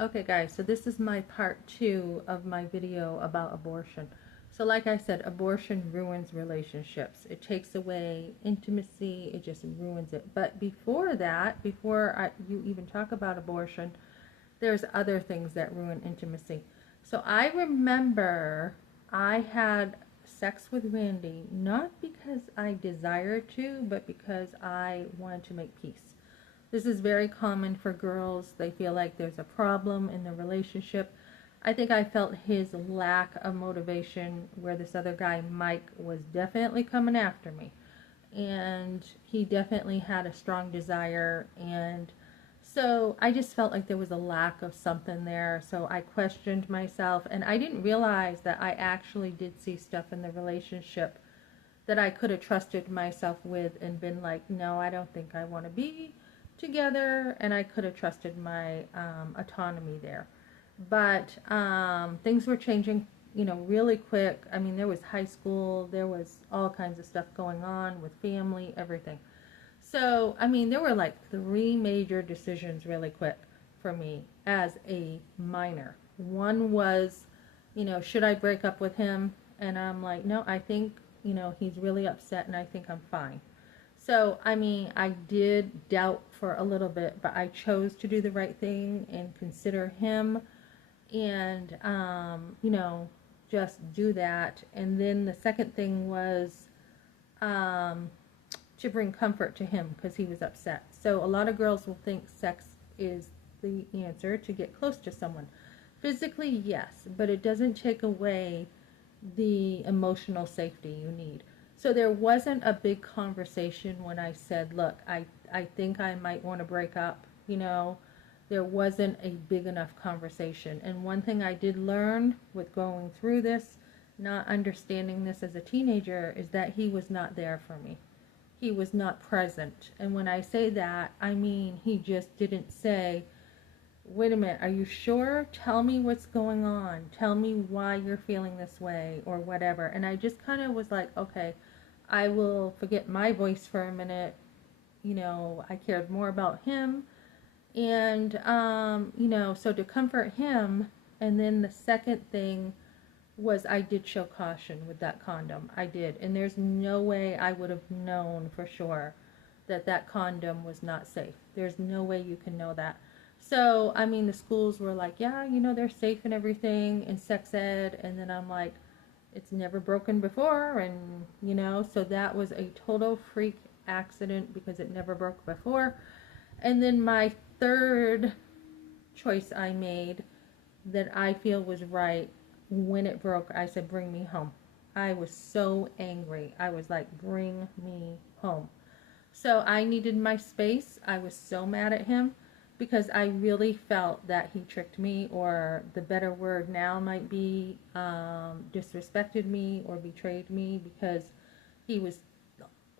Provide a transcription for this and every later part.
Okay guys, so this is my part 2 of my video about abortion. So like I said, abortion ruins relationships. It takes away intimacy, it just ruins it. But before that, you even talk about abortion, there's other things that ruin intimacy. So I remember I had sex with Randy, not because I desired to, but because I wanted to make peace. This is very common for girls. They feel like there's a problem in the relationship. I think I felt his lack of motivation, where this other guy, Mike, was definitely coming after me. And he definitely had a strong desire. And so I just felt like there was a lack of something there. So I questioned myself. And I didn't realize that I actually did see stuff in the relationship that I could have trusted myself with and been like, no, I don't think I want to be together, and I could have trusted my autonomy there. But things were changing, really quick. I mean, there was high school, there was all kinds of stuff going on with family, everything. So, I mean, there were like 3 major decisions really quick for me as a minor. One was, should I break up with him? And I'm like, no, I think, he's really upset and I think I'm fine. So, I mean, I did doubt for a little bit, but I chose to do the right thing and consider him and, just do that. And then the second thing was um, to bring comfort to him because he was upset. So, a lot of girls will think sex is the answer to get close to someone. Physically, yes, but it doesn't take away the emotional safety you need. So there wasn't a big conversation when I said, look, I think I might want to break up, There wasn't a big enough conversation. And one thing I did learn with going through this, not understanding this as a teenager, is that he was not there for me. He was not present. And when I say that, I mean he just didn't say, wait a minute, are you sure? Tell me what's going on. Tell me why you're feeling this way or whatever. And I just kind of was like, okay, I will forget my voice for a minute. I cared more about him. And, so to comfort him. And then the second thing was I did show caution with that condom. I did. And there's no way I would have known for sure that that condom was not safe. There's no way you can know that. So, I mean, the schools were like, yeah, they're safe and everything in sex ed. And then I'm like, it's never broken before. And, so that was a total freak accident because it never broke before. And then my third choice I made that I feel was right when it broke, I said, bring me home. I was so angry. I was like, bring me home. So I needed my space. I was so mad at him because I really felt that he tricked me, or the better word now might be disrespected me or betrayed me, because he was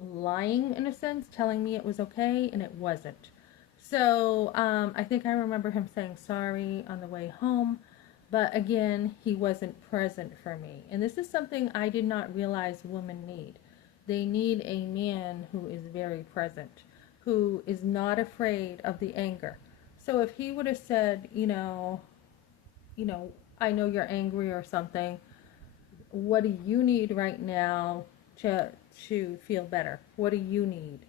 lying in a sense, telling me it was okay and it wasn't. So I think I remember him saying sorry on the way home, but again, he wasn't present for me. And this is something I did not realize women need. They need a man who is very present, who is not afraid of the anger. So if he would have said, I know you're angry or something, what do you need right now to feel better? What do you need?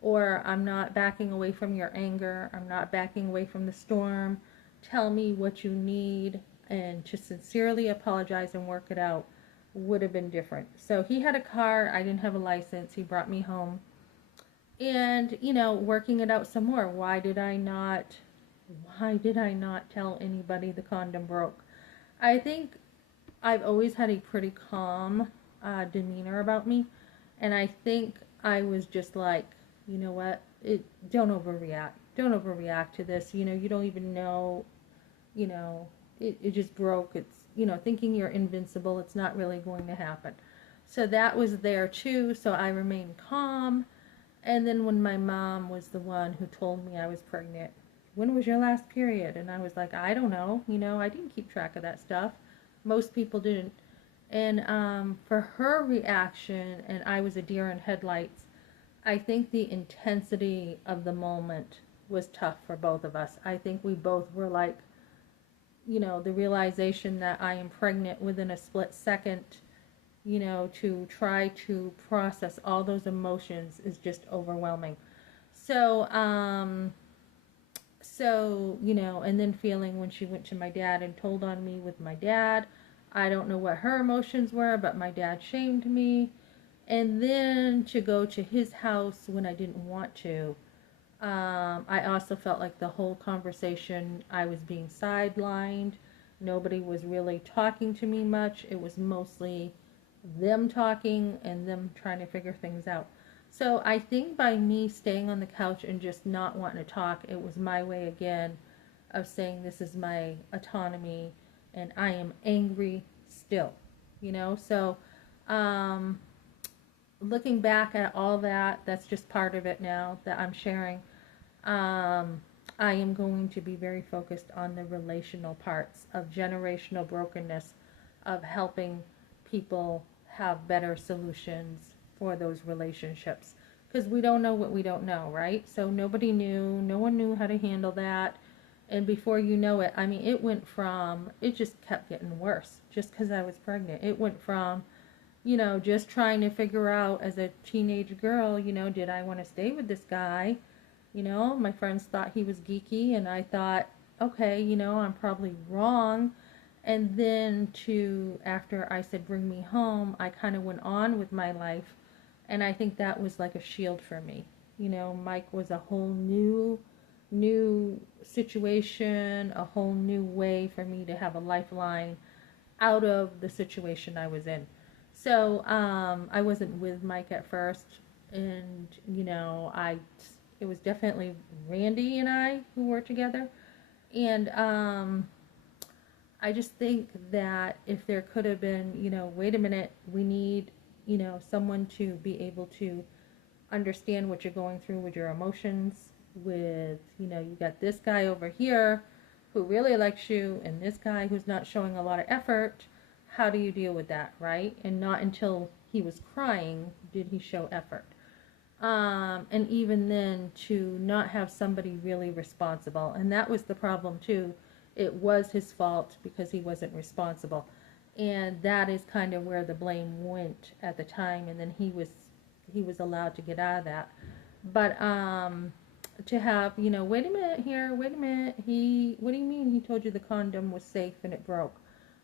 Or, I'm not backing away from your anger. I'm not backing away from the storm. Tell me what you need, and to sincerely apologize and work it out would have been different. So he had a car. I didn't have a license. He brought me home. And, working it out some more. Why did I not tell anybody the condom broke? I think I've always had a pretty calm demeanor about me, and I think I was just like, you know what, don't overreact to this. You don't even know, it just broke. It's, thinking you're invincible, it's not really going to happen. So that was there too. So I remained calm. And then when my mom was the one who told me I was pregnant, when was your last period? And I was like, I don't know. I didn't keep track of that stuff. Most people didn't. And for her reaction, and I was a deer in headlights, I think the intensity of the moment was tough for both of us. I think we both were like, the realization that I am pregnant within a split second, to try to process all those emotions is just overwhelming. So, and then feeling when she went to my dad and told on me with my dad, I don't know what her emotions were, but my dad shamed me. And then to go to his house when I didn't want to. I also felt like the whole conversation, I was being sidelined. Nobody was really talking to me much. It was mostly them talking and them trying to figure things out. So I think by me staying on the couch and just not wanting to talk, it was my way again of saying this is my autonomy and I am angry still, So um, looking back at all that, that's just part of it now that I'm sharing. Um, I am going to be very focused on the relational parts of generational brokenness, of helping people have better solutions for those relationships. Because we don't know what we don't know, right? So nobody knew, no one knew how to handle that. And before you know it, I mean, it just kept getting worse just because I was pregnant. It went from, just trying to figure out as a teenage girl, did I want to stay with this guy? My friends thought he was geeky, and I thought, okay, I'm probably wrong. And then after I said, bring me home, I kind of went on with my life. And I think that was like a shield for me. Mike was a whole new situation, a whole new way for me to have a lifeline out of the situation I was in. So I wasn't with Mike at first, and it was definitely Randy and I who were together, and I just think that if there could have been, wait a minute, we need, someone to be able to understand what you're going through with your emotions, with, you got this guy over here who really likes you and this guy who's not showing a lot of effort. How do you deal with that, right? And not until he was crying did he show effort. And even then, to not have somebody really responsible. And that was the problem too. It was his fault because he wasn't responsible. And that is kind of where the blame went at the time. And then he was allowed to get out of that. But to have, wait a minute here, wait a minute. What do you mean he told you the condom was safe and it broke?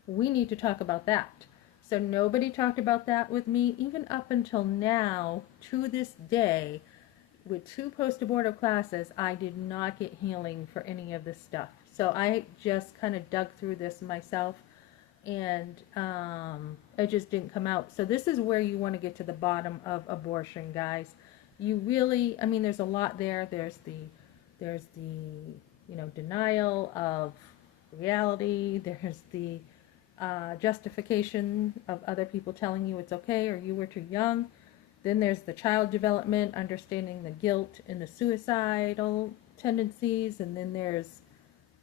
We need to talk about that. So nobody talked about that with me, even up until now, to this day. With 2 post-abortive classes, I did not get healing for any of this stuff. So I just kind of dug through this myself, and it just didn't come out. So this is where you want to get to the bottom of abortion, guys. You really, I mean, there's a lot there. There's the denial of reality. There's the justification of other people telling you it's okay or you were too young. Then there's the child development, understanding the guilt and the suicidal tendencies, and then there's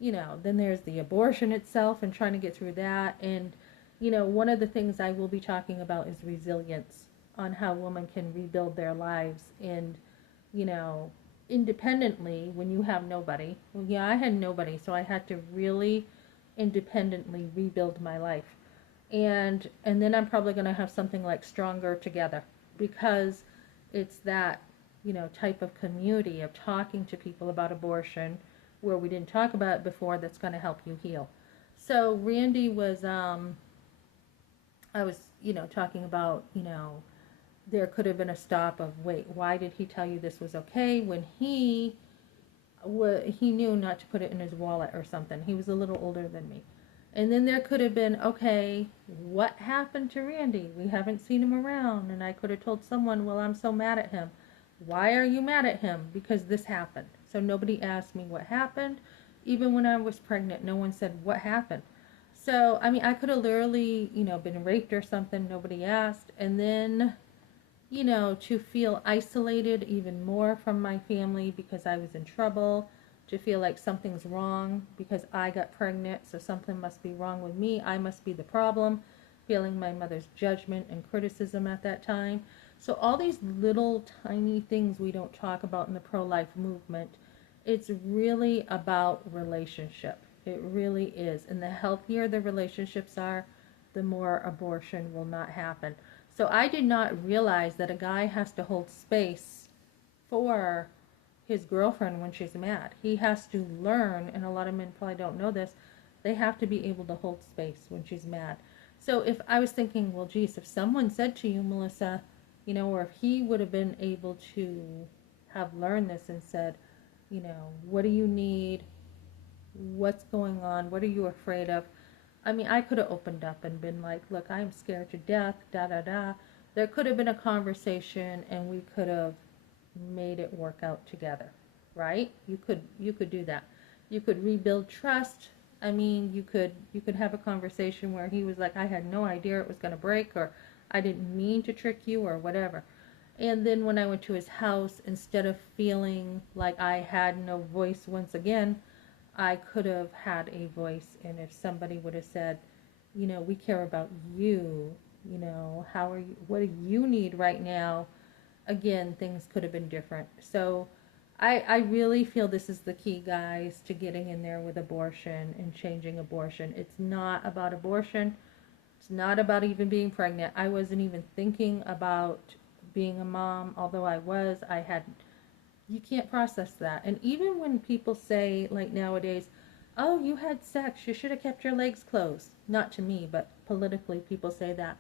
the abortion itself and trying to get through that. And one of the things I will be talking about is resilience, on how women can rebuild their lives and independently when you have nobody. Well, yeah, I had nobody, so I had to really independently rebuild my life. And then I'm probably going to have something like Stronger Together, because it's that type of community of talking to people about abortion where we didn't talk about it before, that's going to help you heal. So Randy was I was talking about there could have been a stop of, wait, why did he tell you this was okay when he knew not to put it in his wallet or something. He was a little older than me. And then there could have been, okay, what happened to Randy? We haven't seen him around. And I could have told someone, well, I'm so mad at him. Why are you mad at him? Because this happened. So nobody asked me what happened. Even when I was pregnant, no one said what happened. So, I mean, I could have literally, been raped or something. Nobody asked. And then to feel isolated even more from my family because I was in trouble, to feel like something's wrong because I got pregnant, so something must be wrong with me. I must be the problem, feeling my mother's judgment and criticism at that time. So all these little tiny things we don't talk about in the pro-life movement, it's really about relationship. It really is. And the healthier the relationships are, the more abortion will not happen. So I did not realize that a guy has to hold space for his girlfriend when she's mad. He has to learn, and a lot of men probably don't know this, they have to be able to hold space when she's mad. So if I was thinking, well, geez, if someone said to you, Melissa, or if he would have been able to have learned this and said, what do you need? What's going on? What are you afraid of? I mean, I could have opened up and been like, look, I'm scared to death, da da da. There could have been a conversation and we could have made it work out together, right? You could do that. You could rebuild trust. I mean, you could have a conversation where he was like, I had no idea it was going to break, or I didn't mean to trick you, or whatever. And then when I went to his house, instead of feeling like I had no voice once again, I could have had a voice. And if somebody would have said, we care about you, how are you, what do you need right now? Again, things could have been different. So I really feel this is the key, guys, to getting in there with abortion and changing abortion. It's not about abortion. It's not about even being pregnant. I wasn't even thinking about being a mom, although I had, you can't process that. And even when people say, like nowadays, oh, you had sex, you should have kept your legs closed. Not to me, but politically people say that.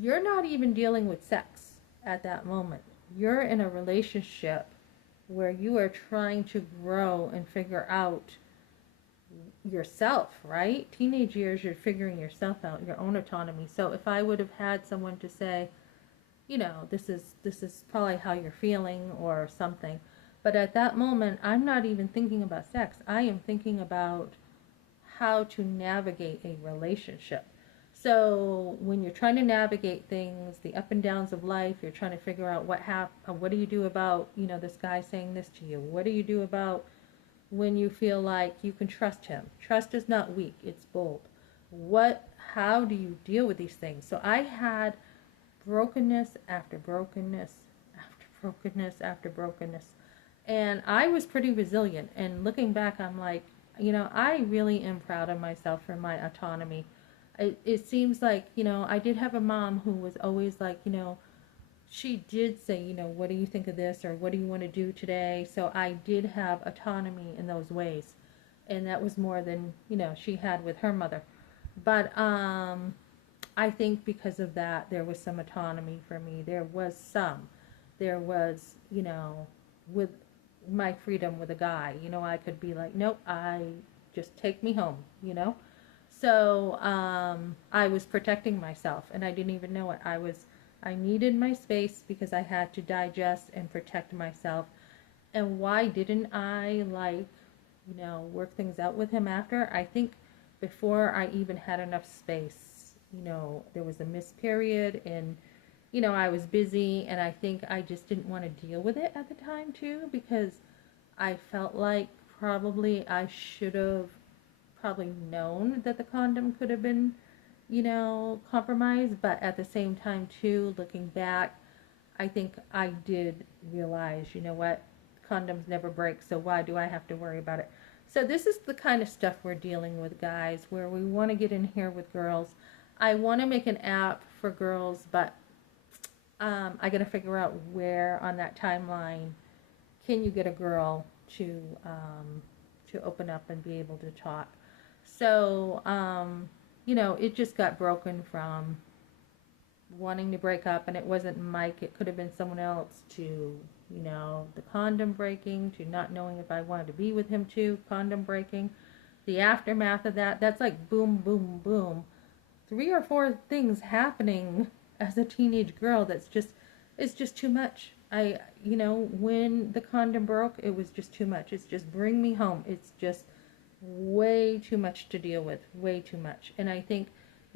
You're not even dealing with sex at that moment. You're in a relationship where you are trying to grow and figure out yourself, right? Teenage years, you're figuring yourself out, your own autonomy. So if I would have had someone to say, this is probably how you're feeling or something, but at that moment, I'm not even thinking about sex. I am thinking about how to navigate a relationship. So when you're trying to navigate things, the up and downs of life, you're trying to figure out what do you do about, this guy saying this to you? What do you do about when you feel like you can trust him? Trust is not weak, it's bold. How do you deal with these things? So I had brokenness after brokenness after brokenness after brokenness. And I was pretty resilient. And looking back, I'm like, I really am proud of myself for my autonomy. It seems like, I did have a mom who was always like, she did say, what do you think of this, or what do you want to do today? So I did have autonomy in those ways. And that was more than, she had with her mother. But I think because of that, there was some autonomy for me. There was, with my freedom with a guy, I could be like, nope, just take me home. So I was protecting myself, and I didn't even know it. I needed my space because I had to digest and protect myself. And why didn't I work things out with him after? I think before I even had enough space, there was a missed period, and I was busy, and I think I just didn't want to deal with it at the time too, because I felt like probably I should have probably known that the condom could have been, compromised. But at the same time too, looking back, I think I did realize, what, condoms never break, so why do I have to worry about it? So this is the kind of stuff we're dealing with, guys, where we want to get in here with girls. I want to make an app for girls, but I got to figure out where on that timeline can you get a girl to open up and be able to talk. So, it just got broken from wanting to break up, and it wasn't Mike, it could have been someone else, to, the condom breaking, to not knowing if I wanted to be with him, to condom breaking. The aftermath of that, that's like boom, boom, boom. 3 or 4 things happening as a teenage girl it's just too much. When the condom broke, it was just too much. It's just bring me home. It's just way too much to deal with, way too much. And I think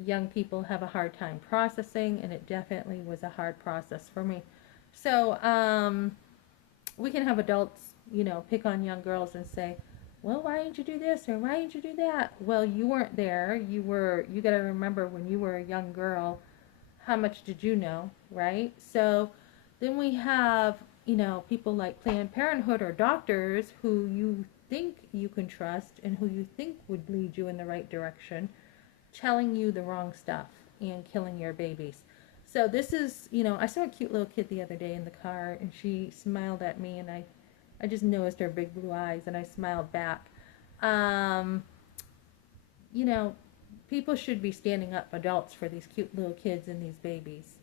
young people have a hard time processing, and it definitely was a hard process for me. So, we can have adults, pick on young girls and say, well, why didn't you do this, or why didn't you do that? Well, you weren't there. You got to remember, when you were a young girl, how much did you know, right? So then we have, people like Planned Parenthood or doctors who you think you can trust and who you think would lead you in the right direction, telling you the wrong stuff and killing your babies. So this is, I saw a cute little kid the other day in the car, and she smiled at me, and I just noticed her big blue eyes, and I smiled back. Um, you know, People should be standing up, adults, for these cute little kids and these babies.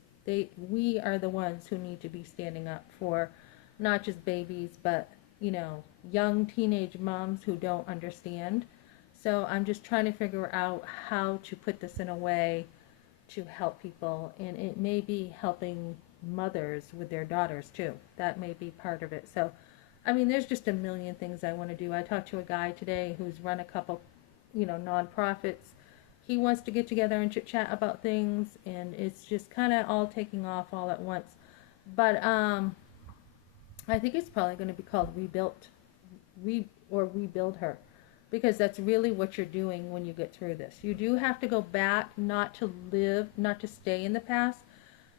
We are the ones who need to be standing up for not just babies, but, young teenage moms who don't understand. So I'm just trying to figure out how to put this in a way to help people, and it may be helping mothers with their daughters too. That may be part of it. So, I mean, there's just a million things I want to do. I talked to a guy today who's run a couple, nonprofits. He wants to get together and chit chat about things, and it's just kind of all taking off all at once. But I think it's probably going to be called Rebuild Her, because that's really what you're doing when you get through this. You do have to go back, not to stay in the past,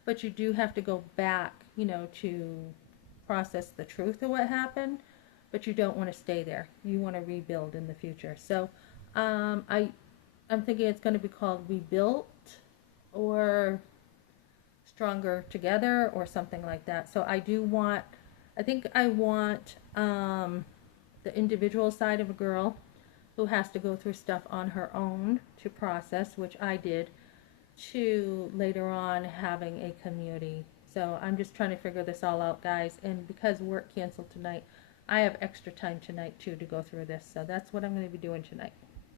but you do have to go back, to process the truth of what happened, but you don't want to stay there. You want to rebuild in the future. So I'm thinking it's going to be called Rebuilt or Stronger Together or something like that. So I think I want the individual side of a girl who has to go through stuff on her own to process, which I did, to later on having a community. So I'm just trying to figure this all out, guys. And because work canceled tonight, I have extra time tonight too to go through this. So that's what I'm going to be doing tonight.